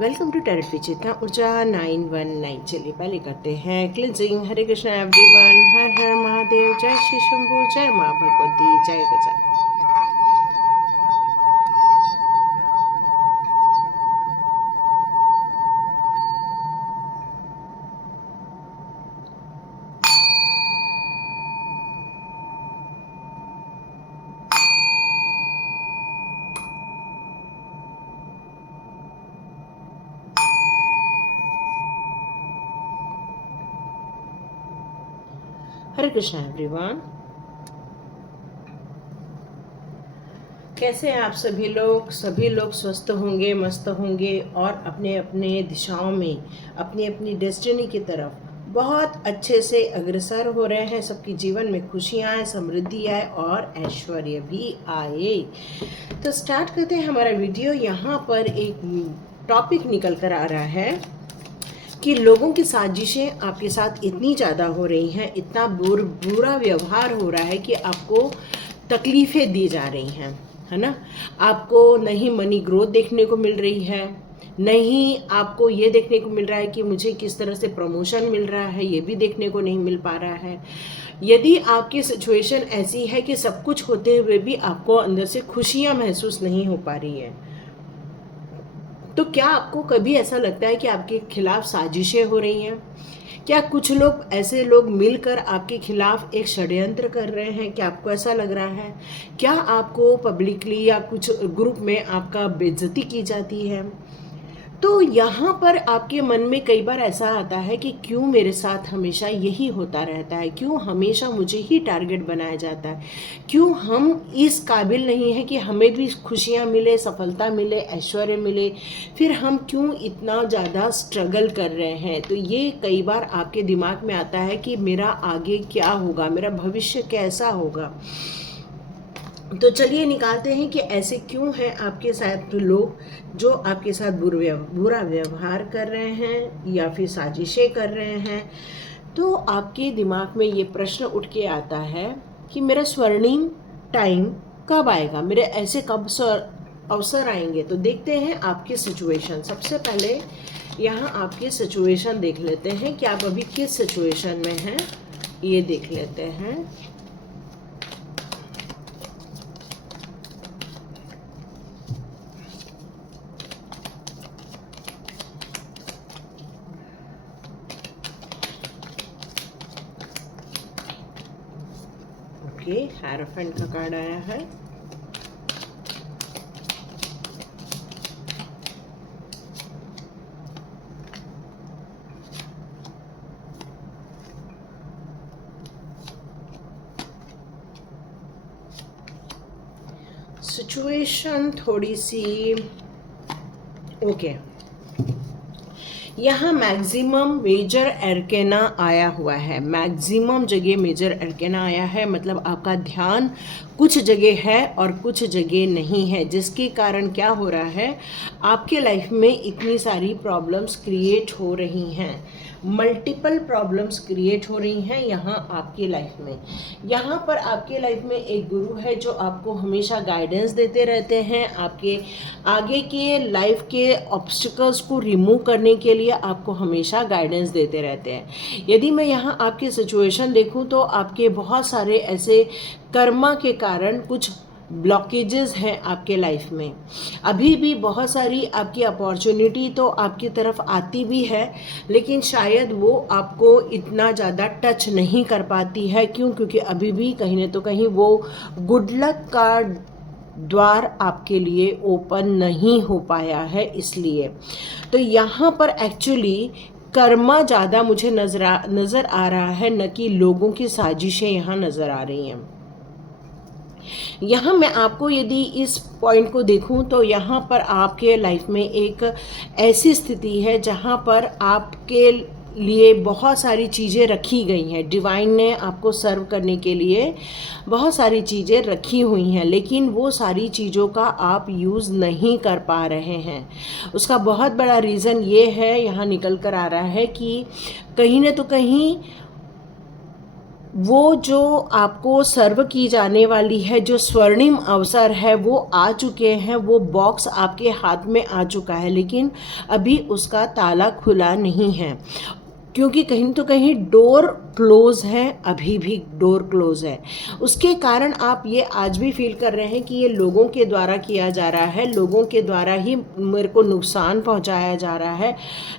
Welcome to tarot विचेतना ऊर्जा 919। चलिए पहले करते हैं क्लिनजिंग। हरे कृष्णा एवरीवन, हर हर महादेव, जय श्री शंभू, जय माँ भगवती, जय गजा। हरे कृष्णा एवरीवन, कैसे हैं आप सभी लोग? सभी लोग स्वस्थ होंगे, मस्त होंगे और अपने अपने दिशाओं में अपनी अपनी डेस्टिनी की तरफ बहुत अच्छे से अग्रसर हो रहे हैं। सबके जीवन में खुशियाँ आए, समृद्धि आए और ऐश्वर्य भी आए। तो स्टार्ट करते हैं हमारा वीडियो। यहाँ पर एक टॉपिक निकल कर आ रहा है कि लोगों की साजिशें आपके साथ इतनी ज़्यादा हो रही हैं, इतना बुरा व्यवहार हो रहा है कि आपको तकलीफ़ें दी जा रही हैं, है ना। आपको नहीं मनी ग्रोथ देखने को मिल रही है, नहीं आपको ये देखने को मिल रहा है कि मुझे किस तरह से प्रमोशन मिल रहा है, ये भी देखने को नहीं मिल पा रहा है। यदि आपकी सिचुएशन ऐसी है कि सब कुछ होते हुए भी आपको अंदर से खुशियाँ महसूस नहीं हो पा रही है, तो क्या आपको कभी ऐसा लगता है कि आपके खिलाफ साजिशें हो रही हैं? क्या कुछ लोग ऐसे लोग मिलकर आपके खिलाफ एक षड्यंत्र कर रहे हैं? क्या आपको ऐसा लग रहा है? क्या आपको पब्लिकली या कुछ ग्रुप में आपका बेइज्जती की जाती है? तो यहाँ पर आपके मन में कई बार ऐसा आता है कि क्यों मेरे साथ हमेशा यही होता रहता है, क्यों हमेशा मुझे ही टारगेट बनाया जाता है, क्यों हम इस काबिल नहीं हैं कि हमें भी खुशियाँ मिले, सफलता मिले, ऐश्वर्य मिले, फिर हम क्यों इतना ज़्यादा स्ट्रगल कर रहे हैं। तो ये कई बार आपके दिमाग में आता है कि मेरा आगे क्या होगा, मेरा भविष्य कैसा होगा। तो चलिए निकालते हैं कि ऐसे क्यों हैं आपके साथ लोग जो आपके साथ बुरा व्यवहार कर रहे हैं या फिर साजिशें कर रहे हैं। तो आपके दिमाग में ये प्रश्न उठ के आता है कि मेरा स्वर्णिम टाइम कब आएगा, मेरे ऐसे कब अवसर आएंगे। तो देखते हैं आपकी सिचुएशन। सबसे पहले यहाँ आपकी सिचुएशन देख लेते हैं कि आप अभी किस सिचुएशन में हैं, ये देख लेते हैं। ओके, हेरोफेंट का कार्ड आया है। सिचुएशन थोड़ी सी ओके। यहाँ मैक्सिमम मेजर एरकेना आया हुआ है, मैक्सिमम जगह मेजर एरकेना आया है। मतलब आपका ध्यान कुछ जगह है और कुछ जगह नहीं है, जिसके कारण क्या हो रहा है, आपके लाइफ में इतनी सारी प्रॉब्लम्स क्रिएट हो रही हैं, मल्टीपल प्रॉब्लम्स क्रिएट हो रही हैं यहाँ आपकी लाइफ में। यहाँ पर आपके लाइफ में एक गुरु है जो आपको हमेशा गाइडेंस देते रहते हैं, आपके आगे के लाइफ के ऑब्स्टिकल्स को रिमूव करने के लिए आपको हमेशा गाइडेंस देते रहते हैं। यदि मैं यहाँ आपकी सिचुएशन देखूँ तो आपके बहुत सारे ऐसे कर्मा के कारण कुछ ब्लॉकेजेस हैं आपके लाइफ में। अभी भी बहुत सारी आपकी अपॉर्चुनिटी तो आपकी तरफ आती भी है, लेकिन शायद वो आपको इतना ज़्यादा टच नहीं कर पाती है। क्यों? क्योंकि अभी भी कहीं न तो कहीं वो गुड लक का द्वार आपके लिए ओपन नहीं हो पाया है, इसलिए। तो यहाँ पर एक्चुअली कर्मा ज़्यादा मुझे नज़र आ रहा है, न कि लोगों की साजिशें यहाँ नज़र आ रही हैं। यहाँ मैं आपको यदि इस पॉइंट को देखूं तो यहाँ पर आपके लाइफ में एक ऐसी स्थिति है जहाँ पर आपके लिए बहुत सारी चीज़ें रखी गई हैं। डिवाइन ने आपको सर्व करने के लिए बहुत सारी चीज़ें रखी हुई हैं, लेकिन वो सारी चीज़ों का आप यूज़ नहीं कर पा रहे हैं। उसका बहुत बड़ा रीज़न ये है, यहाँ निकल कर आ रहा है कि कहीं न तो कहीं वो जो आपको सर्व की जाने वाली है, जो स्वर्णिम अवसर है, वो आ चुके हैं, वो बॉक्स आपके हाथ में आ चुका है, लेकिन अभी उसका ताला खुला नहीं है, क्योंकि कहीं तो कहीं डोर क्लोज है, अभी भी डोर क्लोज है। उसके कारण आप ये आज भी फील कर रहे हैं कि ये लोगों के द्वारा किया जा रहा है, लोगों के द्वारा ही मेरे को नुकसान पहुंचाया जा रहा है,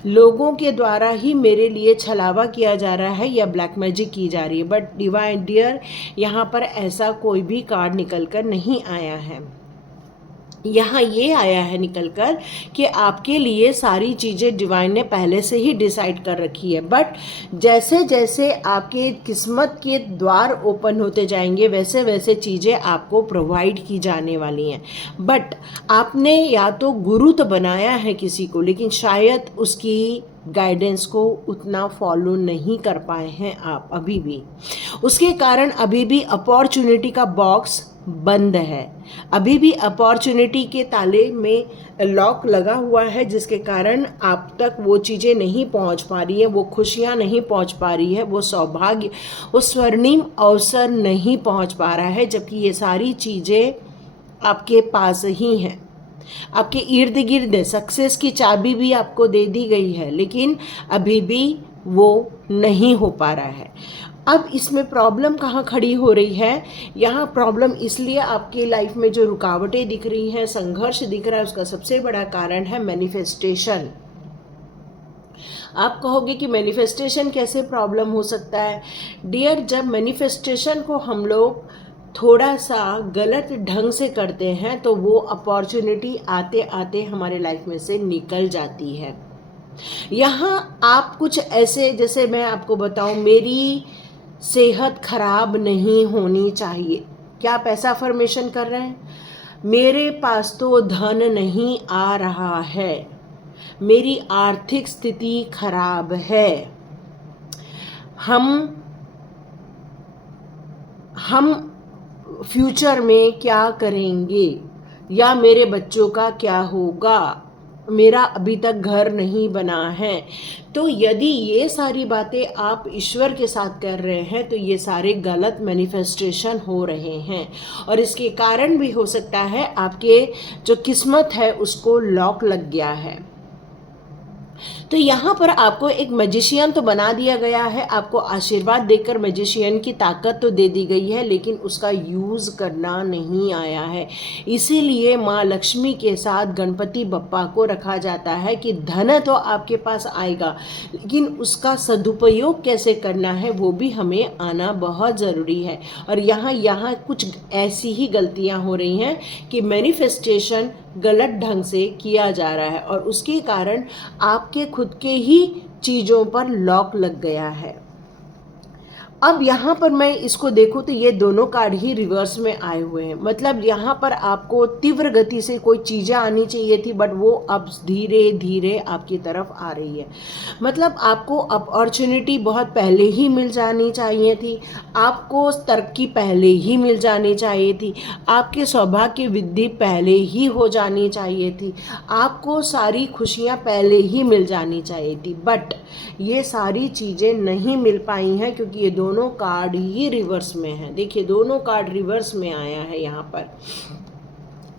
लोगों के द्वारा ही मेरे लिए छलावा किया जा रहा है या ब्लैक मैजिक की जा रही है। बट डिवाइन डियर, यहाँ पर ऐसा कोई भी कार्ड निकल कर नहीं आया है। यहाँ ये आया है निकल कर कि आपके लिए सारी चीज़ें डिवाइन ने पहले से ही डिसाइड कर रखी है, बट जैसे जैसे आपके किस्मत के द्वार ओपन होते जाएंगे वैसे वैसे चीज़ें आपको प्रोवाइड की जाने वाली हैं। बट आपने या तो गुरु तो बनाया है किसी को, लेकिन शायद उसकी गाइडेंस को उतना फॉलो नहीं कर पाए हैं आप अभी भी। उसके कारण अभी भी अपॉर्चुनिटी का बॉक्स बंद है, अभी भी अपॉर्चुनिटी के ताले में लॉक लगा हुआ है, जिसके कारण आप तक वो चीज़ें नहीं पहुंच पा रही है, वो खुशियां नहीं पहुंच पा रही है, वो सौभाग्य, वो स्वर्णिम अवसर नहीं पहुंच पा रहा है, जबकि ये सारी चीज़ें आपके पास ही हैं, आपके इर्द गिर्द है। सक्सेस की चाबी भी आपको दे दी गई है, लेकिन अभी भी वो नहीं हो पा रहा है। अब इसमें प्रॉब्लम कहाँ खड़ी हो रही है? यहाँ प्रॉब्लम इसलिए आपकी लाइफ में जो रुकावटें दिख रही हैं, संघर्ष दिख रहा है, उसका सबसे बड़ा कारण है मैनिफेस्टेशन। आप कहोगे कि मैनिफेस्टेशन कैसे प्रॉब्लम हो सकता है? डियर, जब मैनिफेस्टेशन को हम लोग थोड़ा सा गलत ढंग से करते हैं तो वो अपॉर्चुनिटी आते आते हमारे लाइफ में से निकल जाती है। यहाँ आप कुछ ऐसे, जैसे मैं आपको बताऊँ, मेरी सेहत खराब नहीं होनी चाहिए, क्या आप ऐसा अफर्मेशन कर रहे हैं? मेरे पास तो धन नहीं आ रहा है, मेरी आर्थिक स्थिति खराब है, हम फ्यूचर में क्या करेंगे, या मेरे बच्चों का क्या होगा, मेरा अभी तक घर नहीं बना है। तो यदि ये सारी बातें आप ईश्वर के साथ कर रहे हैं तो ये सारे गलत मैनिफेस्टेशन हो रहे हैं, और इसके कारण भी हो सकता है आपके जो किस्मत है उसको लॉक लग गया है। तो यहाँ पर आपको एक मैजिशियन तो बना दिया गया है, आपको आशीर्वाद देकर मैजिशियन की ताकत तो दे दी गई है, लेकिन उसका यूज़ करना नहीं आया है। इसीलिए माँ लक्ष्मी के साथ गणपति बप्पा को रखा जाता है कि धन तो आपके पास आएगा, लेकिन उसका सदुपयोग कैसे करना है वो भी हमें आना बहुत ज़रूरी है। और यहाँ कुछ ऐसी ही गलतियाँ हो रही हैं कि मैनिफेस्टेशन गलत ढंग से किया जा रहा है, और उसके कारण आपके खुद के ही चीज़ों पर लॉक लग गया है। अब यहाँ पर मैं इसको देखूँ तो ये दोनों कार्ड ही रिवर्स में आए हुए हैं, मतलब यहाँ पर आपको तीव्र गति से कोई चीज़ें आनी चाहिए थी, बट वो अब धीरे धीरे आपकी तरफ आ रही है। मतलब आपको अपॉर्चुनिटी बहुत पहले ही मिल जानी चाहिए थी, आपको तरक्की पहले ही मिल जानी चाहिए थी, आपके सौभाग्य वृद्धि पहले ही हो जानी चाहिए थी, आपको सारी खुशियाँ पहले ही मिल जानी चाहिए थी, बट ये सारी चीज़ें नहीं मिल पाई हैं, क्योंकि ये दोनों कार्ड ही रिवर्स में हैं। देखिए, दोनों कार्ड रिवर्स में आया है यहाँ पर,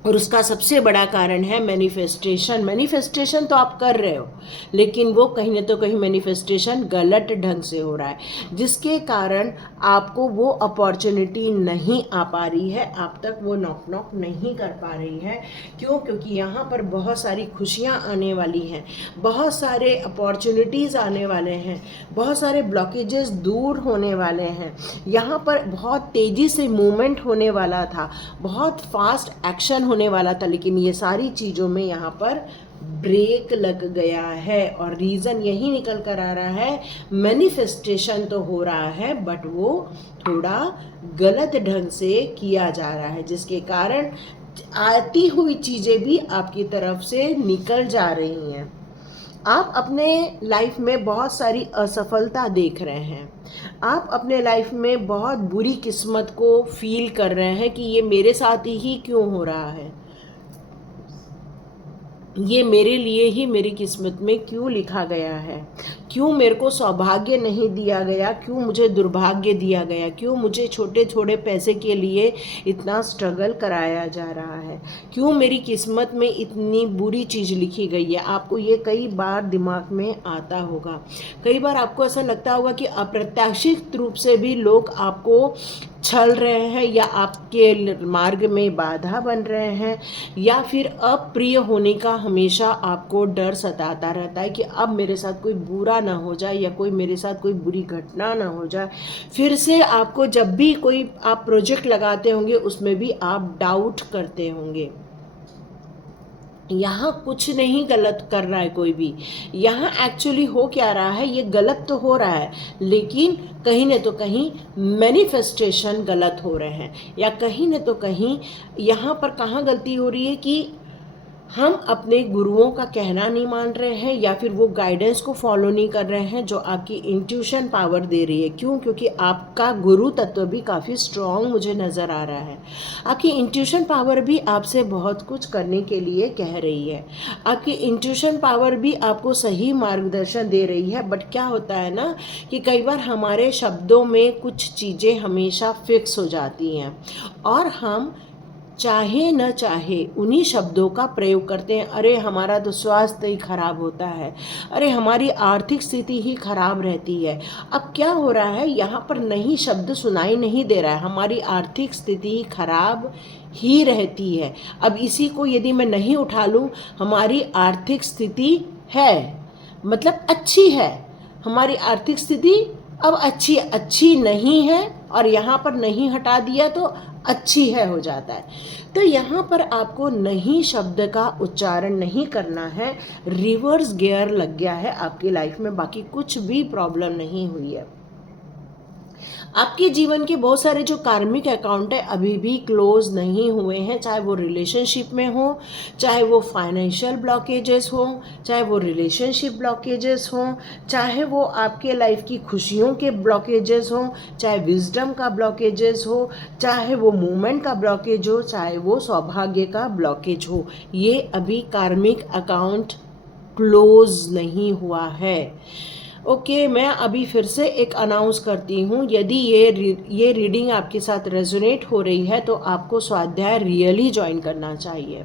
और उसका सबसे बड़ा कारण है मैनिफेस्टेशन। मैनिफेस्टेशन तो आप कर रहे हो, लेकिन वो कहीं न तो कहीं मैनिफेस्टेशन गलत ढंग से हो रहा है, जिसके कारण आपको वो अपॉर्चुनिटी नहीं आ पा रही है, आप तक वो नॉक नहीं कर पा रही है। क्यों? क्योंकि यहाँ पर बहुत सारी खुशियाँ आने वाली हैं, बहुत सारे अपॉर्चुनिटीज़ आने वाले हैं, बहुत सारे ब्लॉकेजेस दूर होने वाले हैं। यहाँ पर बहुत तेज़ी से मूवमेंट होने वाला था, बहुत फास्ट एक्शन होने वाला था, लेकिन ये सारी चीज़ों में यहाँ पर ब्रेक लग गया है, और रीज़न यही निकल कर आ रहा है, मैनिफेस्टेशन तो हो रहा है बट वो थोड़ा गलत ढंग से किया जा रहा है, जिसके कारण आती हुई चीज़ें भी आपकी तरफ से निकल जा रही हैं। आप अपने लाइफ में बहुत सारी असफलता देख रहे हैं, आप अपने लाइफ में बहुत बुरी किस्मत को फील कर रहे हैं कि ये मेरे साथ ही क्यों हो रहा है, ये मेरे लिए ही मेरी किस्मत में क्यों लिखा गया है, क्यों मेरे को सौभाग्य नहीं दिया गया, क्यों मुझे दुर्भाग्य दिया गया, क्यों मुझे छोटे छोटे पैसे के लिए इतना स्ट्रगल कराया जा रहा है, क्यों मेरी किस्मत में इतनी बुरी चीज़ लिखी गई है। आपको ये कई बार दिमाग में आता होगा। कई बार आपको ऐसा लगता होगा कि अप्रत्याशित रूप से भी लोग आपको छल रहे हैं या आपके मार्ग में बाधा बन रहे हैं, या फिर अप्रिय होने का हमेशा आपको डर सताता रहता है कि अब मेरे साथ कोई बुरा ना हो जाए या कोई मेरे साथ कोई बुरी घटना ना हो जाए। फिर से आपको जब भी कोई आप प्रोजेक्ट लगाते होंगे उसमें भी आप डाउट करते होंगे। यहाँ कुछ नहीं गलत कर रहा है कोई भी, यहाँ एक्चुअली हो क्या रहा है, ये गलत तो हो रहा है लेकिन कहीं न तो कहीं मैनिफेस्टेशन गलत हो रहे हैं, या कहीं न तो कहीं यहाँ पर कहाँ गलती हो रही है कि हम अपने गुरुओं का कहना नहीं मान रहे हैं, या फिर वो गाइडेंस को फॉलो नहीं कर रहे हैं जो आपकी इंट्यूशन पावर दे रही है। क्यों? क्योंकि आपका गुरु तत्व भी काफ़ी स्ट्रॉन्ग मुझे नज़र आ रहा है। आपकी इंट्यूशन पावर भी आपसे बहुत कुछ करने के लिए कह रही है। आपकी इंट्यूशन पावर भी आपको सही मार्गदर्शन दे रही है। बट क्या होता है ना कि कई बार हमारे शब्दों में कुछ चीज़ें हमेशा फिक्स हो जाती हैं और हम चाहे न चाहे उन्हीं शब्दों का प्रयोग करते हैं। अरे हमारा तो स्वास्थ्य ही खराब होता है, अरे हमारी आर्थिक स्थिति ही खराब रहती है। अब क्या हो रहा है, यहाँ पर नहीं शब्द सुनाई नहीं दे रहा है, हमारी आर्थिक स्थिति खराब ही रहती है। अब इसी को यदि मैं नहीं उठा लूँ, हमारी आर्थिक स्थिति है मतलब अच्छी है, हमारी आर्थिक स्थिति अब अच्छी नहीं है, और यहाँ पर नहीं हटा दिया तो अच्छी है हो जाता है। तो यहाँ पर आपको नहीं शब्द का उच्चारण नहीं करना है, रिवर्स गियर लग गया है आपकी लाइफ में, बाकी कुछ भी प्रॉब्लम नहीं हुई है। आपके जीवन के बहुत सारे जो कार्मिक अकाउंट है अभी भी क्लोज नहीं हुए हैं, चाहे वो रिलेशनशिप में हो, चाहे वो फाइनेंशियल ब्लॉकेजेस हो, चाहे वो रिलेशनशिप ब्लॉकेजेस हो, चाहे वो आपके लाइफ की खुशियों के ब्लॉकेजेस हो, चाहे विजडम का ब्लॉकेजेस हो, चाहे वो मूवमेंट का ब्लॉकेज हो, चाहे वो सौभाग्य का ब्लॉकेज हो, ये अभी कार्मिक अकाउंट क्लोज नहीं हुआ है। ओके, मैं अभी फिर से एक अनाउंस करती हूँ, यदि ये रीडिंग आपके साथ रेजोनेट हो रही है तो आपको स्वाध्याय रियली ज्वाइन करना चाहिए,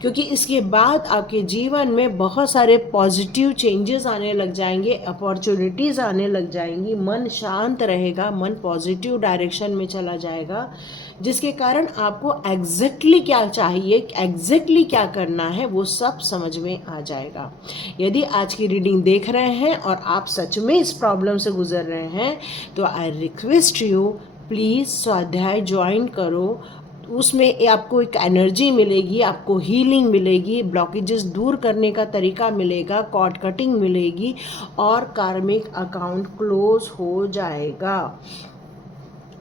क्योंकि इसके बाद आपके जीवन में बहुत सारे पॉजिटिव चेंजेस आने लग जाएंगे, अपॉर्चुनिटीज़ आने लग जाएंगी, मन शांत रहेगा, मन पॉजिटिव डायरेक्शन में चला जाएगा, जिसके कारण आपको एग्जैक्टली क्या चाहिए, एग्जैक्टली क्या करना है वो सब समझ में आ जाएगा। यदि आज की रीडिंग देख रहे हैं और आप सच में इस प्रॉब्लम से गुजर रहे हैं तो आई रिक्वेस्ट यू, प्लीज़ स्वाध्याय ज्वाइन करो। उसमें आपको एक एनर्जी मिलेगी, आपको हीलिंग मिलेगी, ब्लॉकेजेस दूर करने का तरीका मिलेगा, कॉर्ड कटिंग मिलेगी और कार्मिक अकाउंट क्लोज हो जाएगा।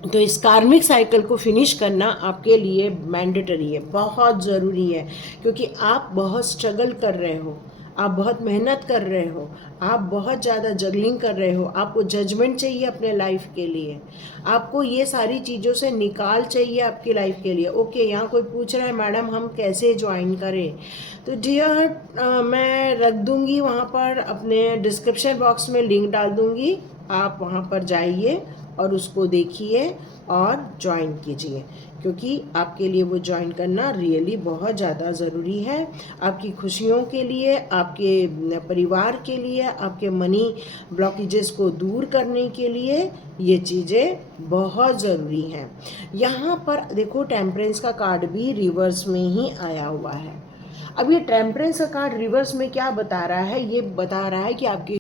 तो इस कार्मिक साइकिल को फिनिश करना आपके लिए मैंडेटरी है, बहुत ज़रूरी है, क्योंकि आप बहुत स्ट्रगल कर रहे हो, आप बहुत मेहनत कर रहे हो, आप बहुत ज़्यादा जगलिंग कर रहे हो, आपको जजमेंट चाहिए अपने लाइफ के लिए, आपको ये सारी चीज़ों से निकाल चाहिए आपकी लाइफ के लिए। ओके, यहाँ कोई पूछ रहा है मैडम हम कैसे ज्वाइन करें, तो डियर मैं रख दूँगी वहाँ पर अपने डिस्क्रिप्शन बॉक्स में लिंक डाल दूँगी, आप वहाँ पर जाइए और उसको देखिए और ज्वाइन कीजिए, क्योंकि आपके लिए वो ज्वाइन करना रियली बहुत ज़्यादा ज़रूरी है, आपकी खुशियों के लिए, आपके परिवार के लिए, आपके मनी ब्लॉकेजेस को दूर करने के लिए ये चीज़ें बहुत ज़रूरी हैं। यहाँ पर देखो टेम्परेंस का कार्ड भी रिवर्स में ही आया हुआ है। अब ये टेम्परेंस का कार्ड रिवर्स में क्या बता रहा है, ये बता रहा है कि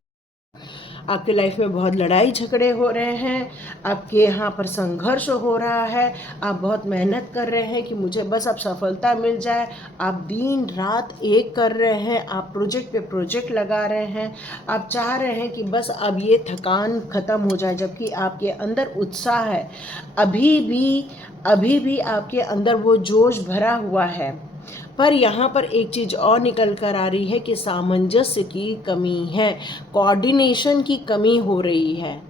आपके लाइफ में बहुत लड़ाई झगड़े हो रहे हैं, आपके यहाँ पर संघर्ष हो रहा है, आप बहुत मेहनत कर रहे हैं कि मुझे बस अब सफलता मिल जाए, आप दिन रात एक कर रहे हैं, आप प्रोजेक्ट पे प्रोजेक्ट लगा रहे हैं, आप चाह रहे हैं कि बस अब ये थकान ख़त्म हो जाए, जबकि आपके अंदर उत्साह है, अभी भी आपके अंदर वो जोश भरा हुआ है। पर यहाँ पर एक चीज़ और निकल कर आ रही है कि सामंजस्य की कमी है, कोऑर्डिनेशन की कमी हो रही है,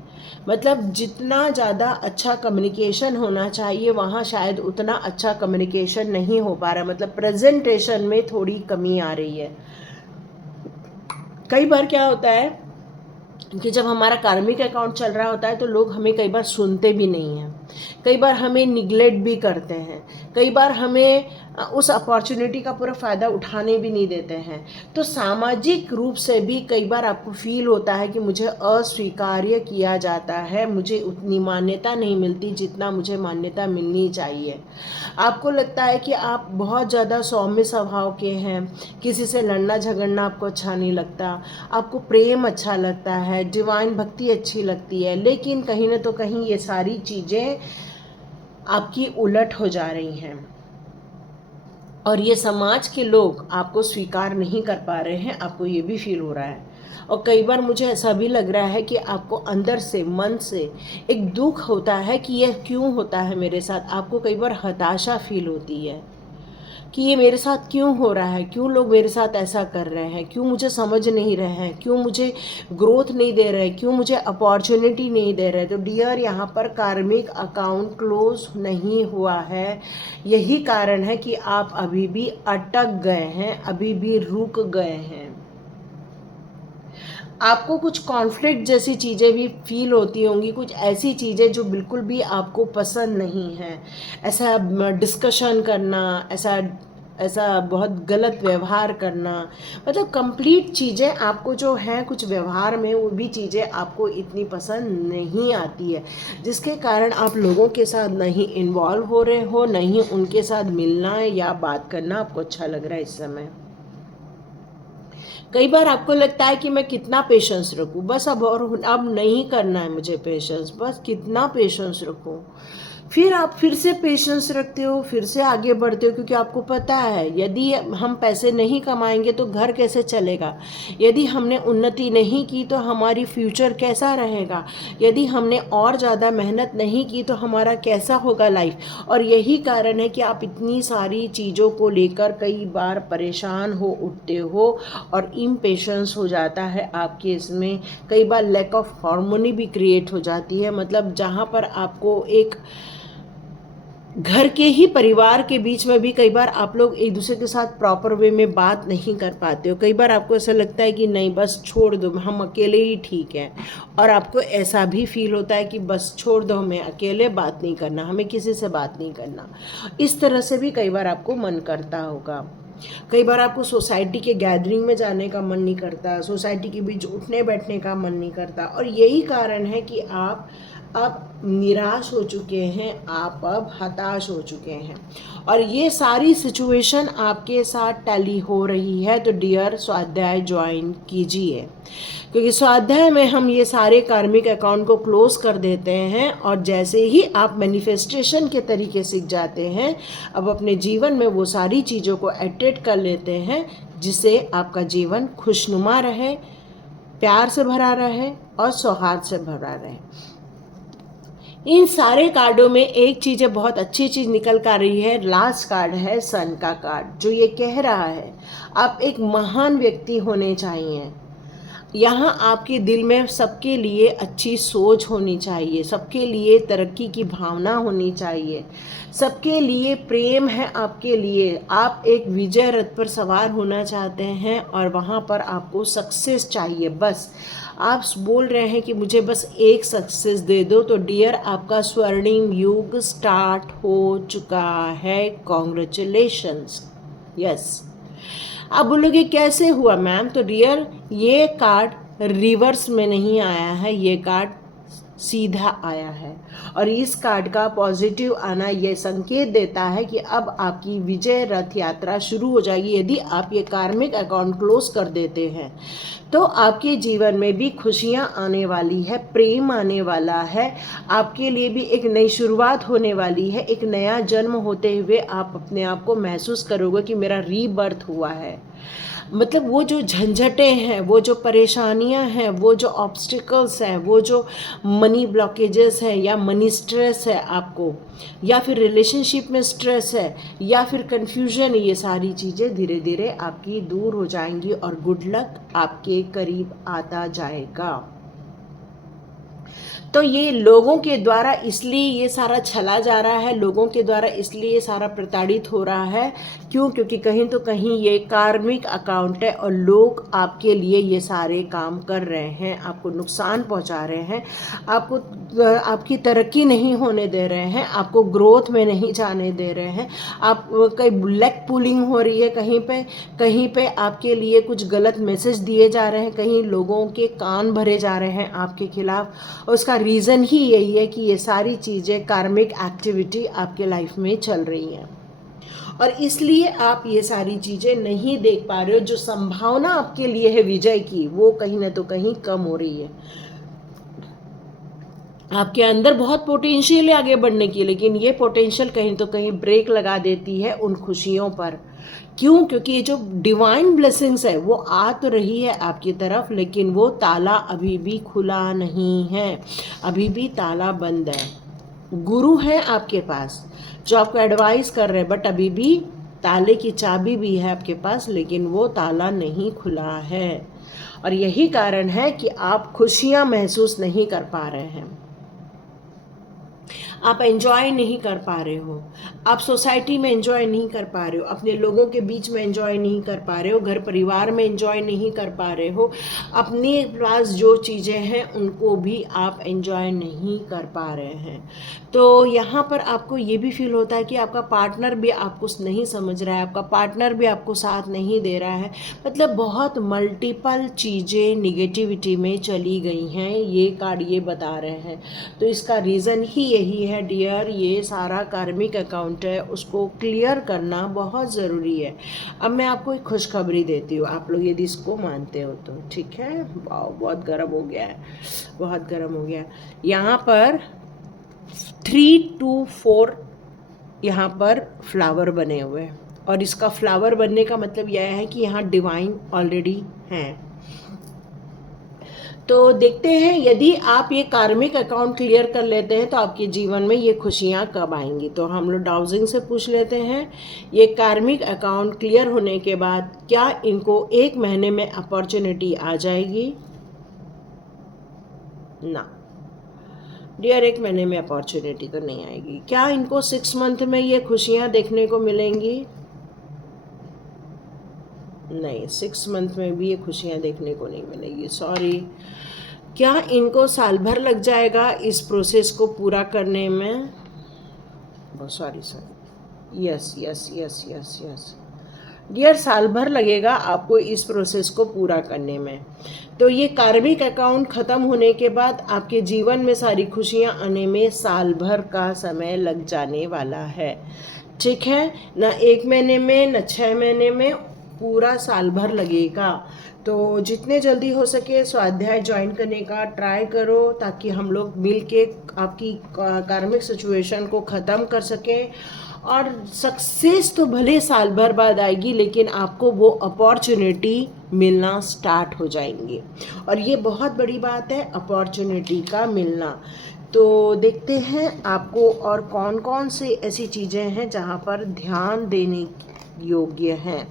मतलब जितना ज़्यादा अच्छा कम्युनिकेशन होना चाहिए वहाँ शायद उतना अच्छा कम्युनिकेशन नहीं हो पा रहा, मतलब प्रेजेंटेशन में थोड़ी कमी आ रही है। कई बार क्या होता है कि जब हमारा कार्मिक अकाउंट चल रहा होता है तो लोग हमें कई बार सुनते भी नहीं हैं, कई बार हमें निगलेक्ट भी करते हैं, कई बार हमें उस अपॉर्चुनिटी का पूरा फ़ायदा उठाने भी नहीं देते हैं। तो सामाजिक रूप से भी कई बार आपको फील होता है कि मुझे अस्वीकार्य किया जाता है, मुझे उतनी मान्यता नहीं मिलती जितना मुझे मान्यता मिलनी चाहिए। आपको लगता है कि आप बहुत ज़्यादा सौम्य स्वभाव के हैं, किसी से लड़ना झगड़ना आपको अच्छा नहीं लगता, आपको प्रेम अच्छा लगता है, डिवाइन भक्ति अच्छी लगती है, लेकिन कहीं ना तो कहीं ये सारी चीज़ें आपकी उलट हो जा रही हैं और ये समाज के लोग आपको स्वीकार नहीं कर पा रहे हैं। आपको ये भी फील हो रहा है और कई बार मुझे ऐसा भी लग रहा है कि आपको अंदर से, मन से एक दुख होता है कि ये क्यों होता है मेरे साथ। आपको कई बार हताशा फील होती है कि ये मेरे साथ क्यों हो रहा है, क्यों लोग मेरे साथ ऐसा कर रहे हैं, क्यों मुझे समझ नहीं रहे हैं, क्यों मुझे ग्रोथ नहीं दे रहे, क्यों मुझे अपॉर्चुनिटी नहीं दे रहे। तो डियर, यहाँ पर कार्मिक अकाउंट क्लोज नहीं हुआ है। यही कारण है कि आप अभी भी अटक गए हैं, अभी भी रुक गए हैं। आपको कुछ कॉन्फ्लिक्ट जैसी चीज़ें भी फील होती होंगी, कुछ ऐसी चीज़ें जो बिल्कुल भी आपको पसंद नहीं है। ऐसा डिस्कशन करना, ऐसा ऐसा बहुत गलत व्यवहार करना, मतलब कंप्लीट चीज़ें आपको जो हैं कुछ व्यवहार में, वो भी चीज़ें आपको इतनी पसंद नहीं आती है, जिसके कारण आप लोगों के साथ नहीं इन्वॉल्व हो रहे हो, नहीं उनके साथ मिलना या बात करना आपको अच्छा लग रहा है इस समय। कई बार आपको लगता है कि मैं कितना पेशेंस रखूं, बस अब नहीं करना है मुझे पेशेंस, बस कितना पेशेंस रखूं। फिर आप फिर से पेशेंस रखते हो, फिर से आगे बढ़ते हो, क्योंकि आपको पता है यदि हम पैसे नहीं कमाएंगे तो घर कैसे चलेगा, यदि हमने उन्नति नहीं की तो हमारी फ्यूचर कैसा रहेगा, यदि हमने और ज़्यादा मेहनत नहीं की तो हमारा कैसा होगा लाइफ। और यही कारण है कि आप इतनी सारी चीज़ों को लेकर कई बार परेशान हो उठते हो और इम्पेशेंस हो जाता है आपके इसमें। कई बार लैक ऑफ हार्मोनी भी क्रिएट हो जाती है, मतलब जहाँ पर आपको एक घर के ही परिवार के बीच में भी कई बार आप लोग एक दूसरे के साथ प्रॉपर वे में बात नहीं कर पाते हो। कई बार आपको ऐसा लगता है कि नहीं, बस छोड़ दो, हम अकेले ही ठीक हैं। और आपको ऐसा भी फील होता है कि बस छोड़ दो, हमें अकेले बात नहीं करना, हमें किसी से बात नहीं करना। इस तरह से भी कई बार आपको मन करता होगा। कई बार आपको सोसाइटी के गैदरिंग में जाने का मन नहीं करता, सोसाइटी के बीच उठने बैठने का मन नहीं करता। और यही कारण है कि आप अब निराश हो चुके हैं, आप अब हताश हो चुके हैं और ये सारी सिचुएशन आपके साथ टैली हो रही है। तो डियर, स्वाध्याय ज्वाइन कीजिए, क्योंकि स्वाध्याय में हम ये सारे कार्मिक अकाउंट को क्लोज कर देते हैं और जैसे ही आप मैनिफेस्टेशन के तरीके सीख जाते हैं, अब अपने जीवन में वो सारी चीज़ों को अट्रैक्ट कर लेते हैं, जिससे आपका जीवन खुशनुमा रहे, प्यार से भरा रहे और सौहार्द से भरा रहे। इन सारे कार्डों में एक चीज़ है, बहुत अच्छी चीज़ निकल कर रही है। लास्ट कार्ड है सन का कार्ड, जो ये कह रहा है आप एक महान व्यक्ति होने चाहिए। यहाँ आपके दिल में सबके लिए अच्छी सोच होनी चाहिए, सबके लिए तरक्की की भावना होनी चाहिए, सबके लिए प्रेम है आपके लिए। आप एक विजय रथ पर सवार होना चाहते हैं और वहाँ पर आपको सक्सेस चाहिए। बस आप बोल रहे हैं कि मुझे बस एक सक्सेस दे दो। तो डियर, आपका स्वर्णिम युग स्टार्ट हो चुका है। कॉन्ग्रेचुलेशंस। यस। आप बोलोगे कैसे हुआ मैम? तो डियर, ये कार्ड रिवर्स में नहीं आया है, ये कार्ड सीधा आया है और इस कार्ड का पॉजिटिव आना ये संकेत देता है कि अब आपकी विजय रथ यात्रा शुरू हो जाएगी। यदि आप ये कार्मिक अकाउंट क्लोज कर देते हैं तो आपके जीवन में भी खुशियां आने वाली है, प्रेम आने वाला है, आपके लिए भी एक नई शुरुआत होने वाली है। एक नया जन्म होते हुए आप अपने आप को महसूस करोगे कि मेरा रीबर्थ हुआ है। मतलब वो जो झंझटें हैं, वो जो परेशानियां हैं, वो जो ऑब्स्टिकल्स हैं, वो जो मनी ब्लॉकेजेस हैं या मनी स्ट्रेस है आपको, या फिर रिलेशनशिप में स्ट्रेस है, या फिर कन्फ्यूजन, ये सारी चीज़ें धीरे धीरे आपकी दूर हो जाएंगी और गुड लक आपके करीब आता जाएगा। तो ये लोगों के द्वारा इसलिए ये सारा छला जा रहा है, लोगों के द्वारा इसलिए ये सारा प्रताड़ित हो रहा है। क्यों? क्योंकि कहीं तो कहीं ये कार्मिक अकाउंट है और लोग आपके लिए ये सारे काम कर रहे हैं, आपको नुकसान पहुंचा रहे हैं, आपको आपकी तरक्की नहीं होने दे रहे हैं, आपको ग्रोथ में नहीं जाने दे रहे हैं। आप कहीं लेग पुलिंग हो रही है, कहीं पे आपके लिए कुछ गलत मैसेज दिए जा रहे हैं, कहीं लोगों के कान भरे जा रहे हैं आपके खिलाफ। उसका रीज़न ही यही है कि ये सारी चीज़ें कार्मिक एक्टिविटी आपके लाइफ में चल रही हैं और इसलिए आप ये सारी चीज़ें नहीं देख पा रहे हो। जो संभावना आपके लिए है विजय की, वो कहीं ना तो कहीं कम हो रही है। आपके अंदर बहुत पोटेंशियल है आगे बढ़ने की, लेकिन ये पोटेंशियल कहीं तो कहीं ब्रेक लगा देती है उन खुशियों पर। क्यों? क्योंकि ये जो डिवाइन ब्लेसिंग्स है वो आ तो रही है आपकी तरफ, लेकिन वो ताला अभी भी खुला नहीं है, अभी भी ताला बंद है। गुरु है आपके पास जो आपको एडवाइस कर रहे हैं, बट अभी भी ताले की चाबी भी है आपके पास, लेकिन वो ताला नहीं खुला है। और यही कारण है कि आप खुशियां महसूस नहीं कर पा रहे हैं, आप एंजॉय नहीं कर पा रहे हो, आप सोसाइटी में एंजॉय नहीं कर पा रहे हो, अपने लोगों के बीच में एंजॉय नहीं कर पा रहे हो, घर परिवार में एंजॉय नहीं कर पा रहे हो, अपने पास जो चीज़ें हैं उनको भी आप एंजॉय नहीं कर पा रहे हैं। तो यहाँ पर आपको ये भी फील होता है कि आपका पार्टनर भी आपको नहीं समझ रहा है, आपका पार्टनर भी आपको साथ नहीं दे रहा है। मतलब बहुत मल्टीपल चीज़ें निगेटिविटी में चली गई हैं, ये कार्ड ये बता रहे हैं। तो इसका रीज़न ही यही है डियर, ये सारा कार्मिक अकाउंट है, उसको क्लियर करना बहुत ज़रूरी है। अब मैं आपको एक खुशखबरी देती हूँ, आप लोग यदि इसको मानते हो तो ठीक है। बहुत गर्म हो गया है, बहुत गर्म हो गया। यहाँ पर 3 to 4 यहाँ पर फ्लावर बने हुए हैं और इसका फ्लावर बनने का मतलब यह है कि यहाँ डिवाइन ऑलरेडी हैं। तो देखते हैं यदि आप ये कार्मिक अकाउंट क्लियर कर लेते हैं तो आपके जीवन में ये खुशियाँ कब आएंगी। तो हम लोग डाउजिंग से पूछ लेते हैं, ये कार्मिक अकाउंट क्लियर होने के बाद क्या इनको 1 महीने में अपॉर्चुनिटी आ जाएगी? ना डियर, 1 महीने में अपॉर्चुनिटी तो नहीं आएगी। क्या इनको 6 मंथ में ये खुशियाँ देखने को मिलेंगी? नहीं, 6 मंथ में भी ये खुशियाँ देखने को नहीं मिलेगी, सॉरी। क्या इनको साल भर लग जाएगा इस प्रोसेस को पूरा करने में? Sorry sir, yes yes yes yes yes dear, साल भर लगेगा आपको इस प्रोसेस को पूरा करने में। तो ये कार्मिक अकाउंट ख़त्म होने के बाद आपके जीवन में सारी खुशियाँ आने में साल भर का समय लग जाने वाला है, ठीक है ना? 1 महीने में न 6 महीने में, पूरा साल भर लगेगा। तो जितने जल्दी हो सके स्वाध्याय ज्वाइन करने का ट्राई करो, ताकि हम लोग मिल के आपकी कार्मिक सिचुएशन को ख़त्म कर सकें। और सक्सेस तो भले साल भर बाद आएगी, लेकिन आपको वो अपॉर्चुनिटी मिलना स्टार्ट हो जाएंगी और ये बहुत बड़ी बात है, अपॉर्चुनिटी का मिलना। तो देखते हैं आपको और कौन कौन से ऐसी चीज़ें हैं जहाँ पर ध्यान देने योग्य हैं।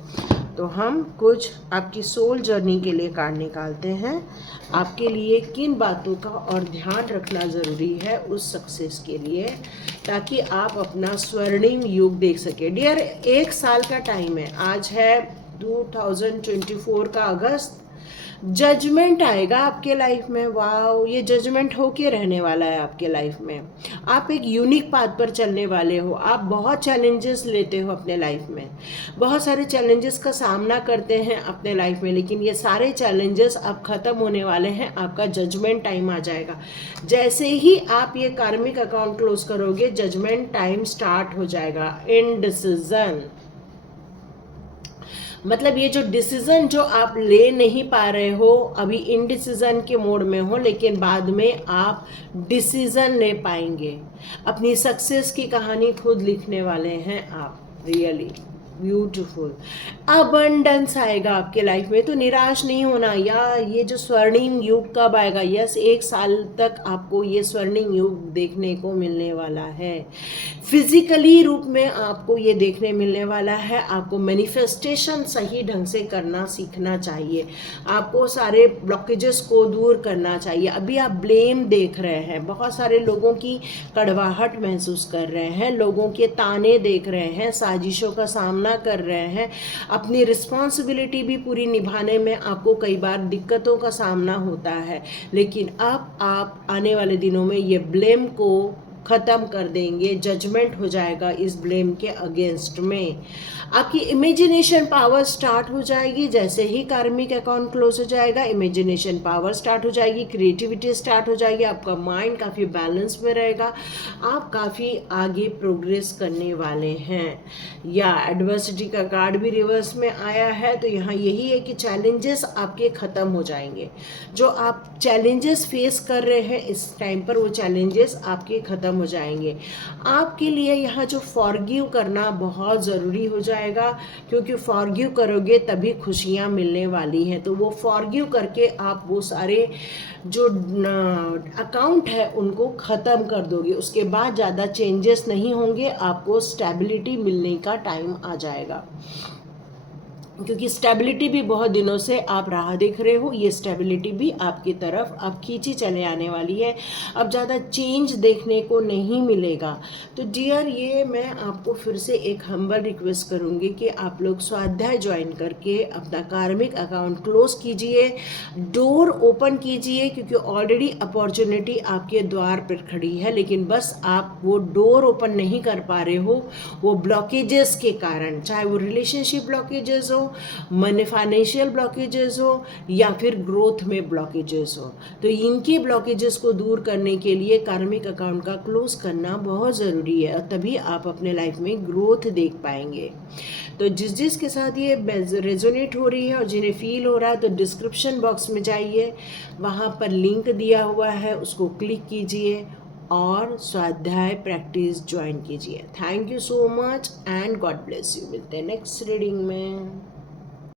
तो हम कुछ आपकी सोल जर्नी के लिए कार्ड निकालते हैं, आपके लिए किन बातों का और ध्यान रखना ज़रूरी है उस सक्सेस के लिए, ताकि आप अपना स्वर्णिम युग देख सकें। डियर, 1 साल का टाइम है, आज है 2024 का अगस्त। जजमेंट आएगा आपके लाइफ में। वाओ, ये जजमेंट होके रहने वाला है आपके लाइफ में। आप एक यूनिक पाथ पर चलने वाले हो। आप बहुत चैलेंजेस लेते हो अपने लाइफ में, बहुत सारे चैलेंजेस का सामना करते हैं अपने लाइफ में, लेकिन ये सारे चैलेंजेस अब ख़त्म होने वाले हैं। आपका जजमेंट टाइम आ जाएगा। जैसे ही आप ये कार्मिक अकाउंट क्लोज करोगे, जजमेंट टाइम स्टार्ट हो जाएगा। इनडिसीजन मतलब ये जो डिसीज़न जो आप ले नहीं पा रहे हो, अभी इनडिसीज़न के मोड में हो, लेकिन बाद में आप डिसीज़न ले पाएंगे। अपनी सक्सेस की कहानी खुद लिखने वाले हैं आप, रियली। ब्यूटीफुल। अबंडेंस आएगा आपके लाइफ में, तो निराश नहीं होना। या ये जो स्वर्णिम युग कब आएगा? यस, 1 साल तक आपको ये स्वर्णिम युग देखने को मिलने वाला है। फिजिकली रूप में आपको ये देखने मिलने वाला है। आपको मैनिफेस्टेशन सही ढंग से करना सीखना चाहिए। आपको सारे ब्लॉकेजेस को दूर करना चाहिए। अभी आप ब्लेम देख रहे हैं, बहुत सारे लोगों की कड़वाहट महसूस कर रहे हैं, लोगों के ताने देख रहे हैं, साजिशों का सामना कर रहे हैं। अपनी रिस्पॉन्सिबिलिटी भी पूरी निभाने में आपको कई बार दिक्कतों का सामना होता है, लेकिन अब आप आने वाले दिनों में ये ब्लेम को ख़त्म कर देंगे। जजमेंट हो जाएगा इस ब्लेम के अगेंस्ट में। आपकी इमेजिनेशन पावर स्टार्ट हो जाएगी। जैसे ही कार्मिक अकाउंट क्लोज हो जाएगा, इमेजिनेशन पावर स्टार्ट हो जाएगी, क्रिएटिविटी स्टार्ट हो जाएगी। आपका माइंड काफ़ी बैलेंस में रहेगा। आप काफ़ी आगे प्रोग्रेस करने वाले हैं। या एडवर्सिटी का कार्ड भी रिवर्स में आया है, तो यहाँ यही है कि चैलेंजेस आपके ख़त्म हो जाएंगे। जो आप चैलेंजेस फेस कर रहे हैं इस टाइम पर, वो चैलेंजेस आपके ख़त्म हो जाएंगे। आपके लिए यहाँ जो फॉरगिव करना बहुत ज़रूरी हो जाएगा, क्योंकि फॉरगिव करोगे तभी खुशियाँ मिलने वाली हैं। तो वो फॉरगिव करके आप वो सारे जो अकाउंट है उनको ख़त्म कर दोगे। उसके बाद ज़्यादा चेंजेस नहीं होंगे, आपको स्टेबिलिटी मिलने का टाइम आ जाएगा। क्योंकि स्टेबिलिटी भी बहुत दिनों से आप राह देख रहे हो, ये स्टेबिलिटी भी आपकी तरफ अब खींची चले आने वाली है। अब ज़्यादा चेंज देखने को नहीं मिलेगा। तो डियर, ये मैं आपको फिर से एक हम्बल रिक्वेस्ट करूँगी कि आप लोग स्वाध्याय ज्वाइन करके अपना कार्मिक अकाउंट क्लोज कीजिए, डोर ओपन कीजिए, क्योंकि ऑलरेडी अपॉर्चुनिटी आपके द्वार पर खड़ी है, लेकिन बस आप वो डोर ओपन नहीं कर पा रहे हो, वो ब्लॉकेजेस के कारण। चाहे वो रिलेशनशिप ब्लॉकेजेस हो, मनी फाइनेंशियल ब्लॉकेजेस हो, या फिर ग्रोथ में ब्लॉकेजेस हो, तो इनके ब्लॉकेजेस को दूर करने के लिए कार्मिक अकाउंट का क्लोज करना बहुत ज़रूरी है, और तभी आप अपने लाइफ में ग्रोथ देख पाएंगे। तो जिस के साथ ये रेजोनेट हो रही है और जिन्हें फील हो रहा है, तो डिस्क्रिप्शन बॉक्स में जाइए, वहाँ पर लिंक दिया हुआ है, उसको क्लिक कीजिए और स्वाध्याय प्रैक्टिस ज्वाइन कीजिए। Thank you so much and God bless you. मिलते हैं नेक्स्ट रीडिंग में।